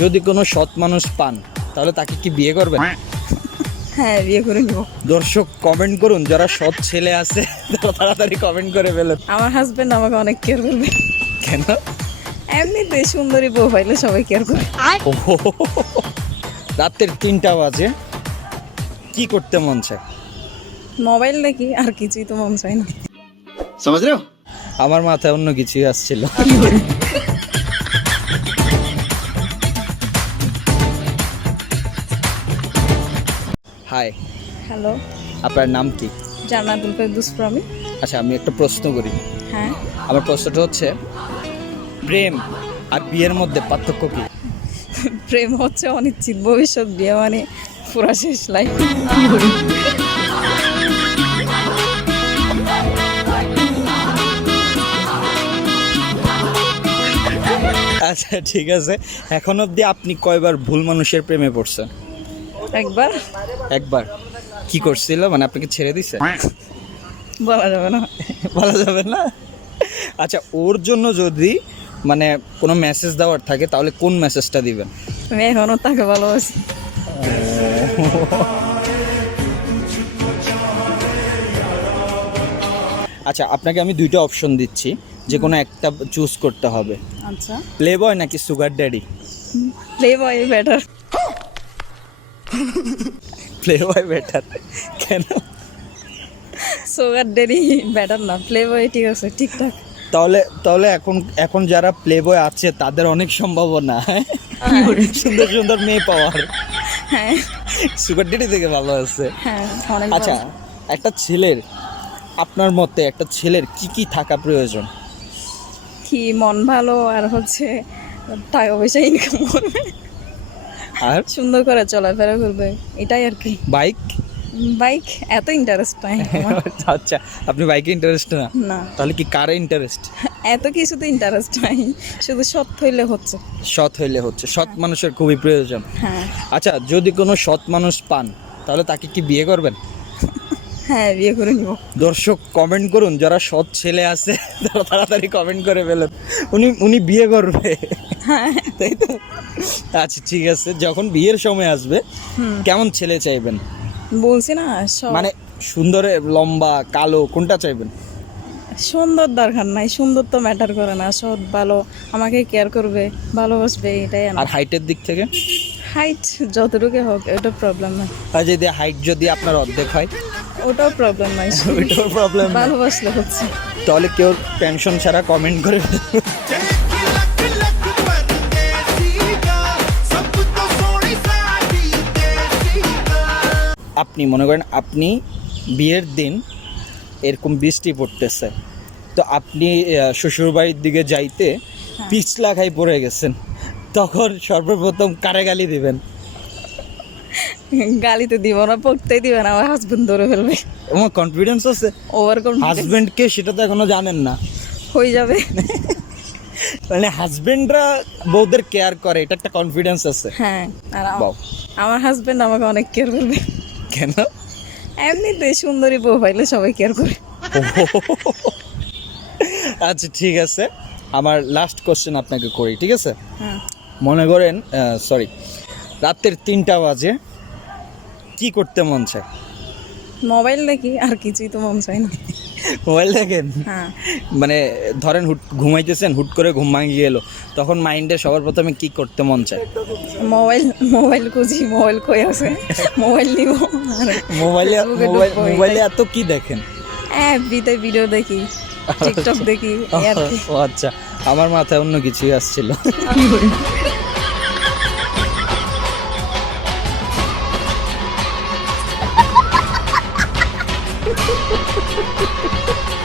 যদি কোনো সৎ মানুষ পান তাহলে তাকে কি বিয়ে করবেন? হ্যাঁ বিয়ে করে নিব। দর্শক কমেন্ট করুন যারা সৎ ছেলে আছে তারা তাড়াতাড়ি কমেন্ট করে ফেলেন। আমার হাজবেন্ড আমাকে অনেক কেয়ার করবে। কেন? এমনি এমনিতে সুন্দরী বউ পাইলে সবাই কেয়ার করে। রাতের তিনটা বাজে। কি করতে মন চায়? মোবাইল দেখি আর কিছুই তো মন চায় না। আমার মাথায় অন্য কিছুই আসছিল। হাই হ্যালো আপনার নাম কি? জান্নাতুল ফেরদুস প্রমি আচ্ছা আমি একটা প্রশ্ন করি। হ্যাঁ। আমার প্রশ্নটা হচ্ছে প্রেম আর বিয়ের মধ্যে পার্থক্য কি? প্রেম হচ্ছে অনিশ্চিত ভবিষ্যৎ বিয়ে মানে পুরা শেষ লাইফ আচ্ছা ঠিক আছে। এখন অবধি আপনি কয়বার ভুল মানুষের প্রেমে পড়ছেন? একবার। একবার। কি করছিল? মানে আপনাকে ছেড়ে দিছে? বলা যাবে না। বলা যাবে না? আচ্ছা ওর জন্য যদি মানে কোনো মেসেজ দেওয়ার থাকে তাহলে কোন মেসেজটা দিবেন? আমি তাকে ভালোবাসি। আচ্ছা আপনাকে আমি দুইটা অপশন দিচ্ছি। যে কোনো একটা চুজ করতে হবে। আচ্ছা। প্লে বয় নাকি sugar daddy play boy better play boy better কেন সুগার ডেরি বেটার না। প্লে বয় ঠিক আছে ঠিকঠাক। তাহলে তাহলে এখন এখন যারা প্লে বয় আছে তাদের অনেক সম্ভাবনা। হ্যাঁ? সুন্দর সুন্দর মেয়ে পাওয়ার। হ্যাঁ। সুগার ড্যাডি থেকে ভালো আছে। হ্যাঁ আচ্ছা একটা ছেলের আপনার মতে একটা ছেলের কি কি থাকা প্রয়োজন? কি মন ভালো আর হচ্ছে টাকা পয়সা ইনকাম করবে। আর? সুন্দর করে চলাফেরা করবে এটাই আর কি। বাইক? বাইক এত ইন্টারেস্ট নাই আমার। আচ্ছা আপনি বাইকে ইন্টারেস্ট না? না। তাহলে কি কারে ইন্টারেস্ট এত কিছুতে ইন্টারেস্ট নাই শুধু সৎ হইলে হচ্ছে। সৎ হইলে হচ্ছে সৎ মানুষের খুবই প্রয়োজন। হ্যাঁ। আচ্ছা যদি কোনো সৎ মানুষ পান তাহলে তাকে কি বিয়ে করবেন? হ্যাঁ বিয়ে করে নিব। দর্শক কমেন্ট করুন যারা সৎ ছেলে আছে তারা তাড়াতাড়ি কমেন্ট করে ফেলেন। উনি উনি বিয়ে করবে। তাই তো? আচ্ছা ঠিক আছে। যখন বিয়ের সময় আসবে কেমন ছেলে চাইবেন? বলছি না মানে সুন্দর লম্বা কালো কোনটা চাইবেন? সুন্দর দরকার নাই সুন্দর তো ম্যাটার করে না। সৎ ভালো আমাকে কেয়ার করবে ভালোবাসবে এটাই আর হাইটের দিক থেকে? হাইট যতটুকু হোক ওটা প্রবলেম নাই। আর যদি হাইট যদি আপনার অর্ধেক হয়? ওটাও প্রবলেম নাই। ওইটাও প্রবলেম ভালোবাসলে হচ্ছে। তাহলে কেউ পেনশন ছাড়া কমেন্ট করে আপনি মনে করেন আপনি বিয়ের দিন এরকম বৃষ্টি পড়তেছে। তো আপনি শ্বশুরবাড়ির দিকে যাইতে পিছলা খাই পড়ে গেছেন। তখন সর্বপ্রথম কারে গালি দিবেন? গালিতে দিব না পড়তেই দিবে না আমার হাজবেন্ড ধরে ফেলবে। আমার কনফিডেন্স আছে? ওভার কনফিডেন্স হাজবেন্ডকে সেটা তো এখনও জানেন না। হয়ে যাবে। মানে হাজবেন্ডরা বউদের কেয়ার করে এটা একটা কনফিডেন্স আছে। হ্যাঁ আর আমার হাজবেন্ড আমাকে অনেক কেয়ার করবে। কেন? এমনিতে সুন্দরী বউ পাইলে সবাই কেয়ার করে। আচ্ছা ঠিক আছে। আমার লাস্ট কোশ্চেন আপনাকে করি ঠিক আছে? হ্যাঁ। মনে করেন সরি রাতের তিনটা বাজে কি করতে মন চায়? মোবাইল দেখি আর কিছুই তো মন চায় না। মোবাইল দেখেন? হ্যাঁ। মানে ধরেন হুট ঘুমাইতেছেন হুট করে ঘুম ভাঙিয়ে গেলো তখন মাইন্ডে সবার প্রথমে কি করতে মন চায়? মোবাইল মোবাইল খুঁজি মোবাইল কই আছে? মোবাইল নিব। আর মোবাইলে মোবাইল। এত কি দেখেন? অ্যাপবিতে ভিডিও দেখি টিকটক দেখি কি। ও আচ্ছা আমার মাথায় অন্য কিছুই আসছিল। Ha ha ha ha ha ha!